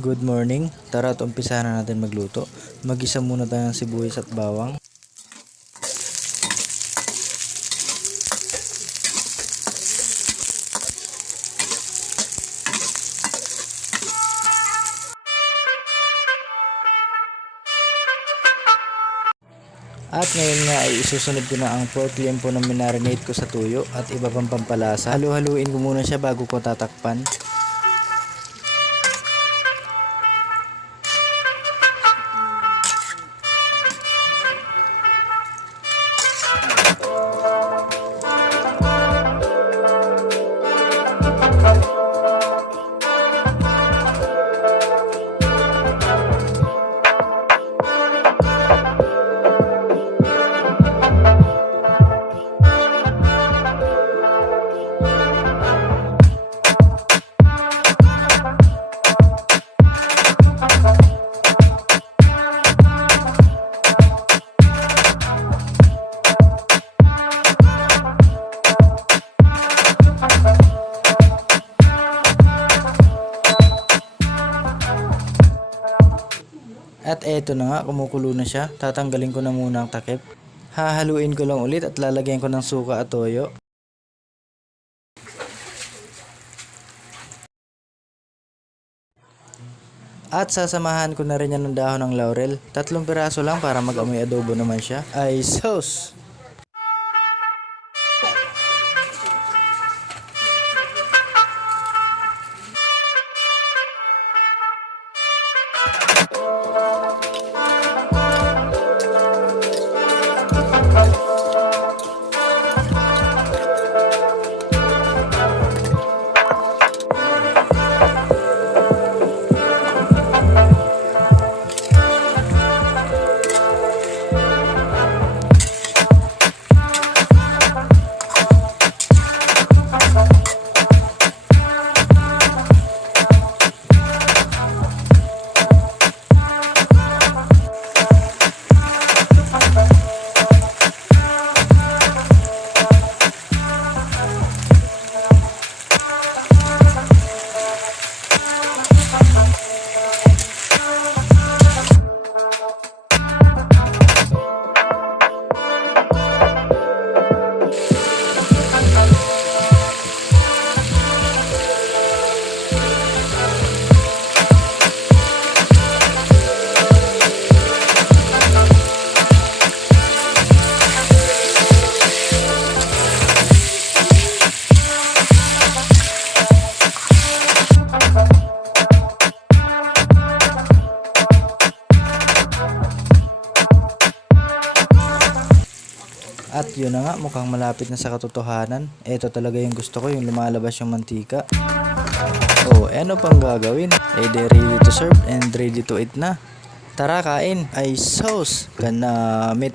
Good morning, tara at umpisahan na natin magluto. Mag-isa muna tayo ng sibuyas at bawang. At ngayon nga ay isusunod ko na ang pork liempo na minarinate ko sa tuyo at iba pang pampalasa. Halu-haluin ko muna siya bago ko tatakpan. At eto na nga, kumukulo na siya. Tatanggalin ko na muna ang takip. Hahaluin ko lang ulit at lalagyan ko ng suka at toyo. At sasamahan ko na rin yan ng dahon ng laurel. 3 piraso lang para mag-amoy adobo naman siya. Ay sus! At yun na nga, mukhang malapit na sa katotohanan. Ito talaga yung gusto ko, yung lumalabas yung mantika. Oh, ano pang gagawin? They're ready to serve and ready to eat na. Tara, kain. Ay sauce, ganamit.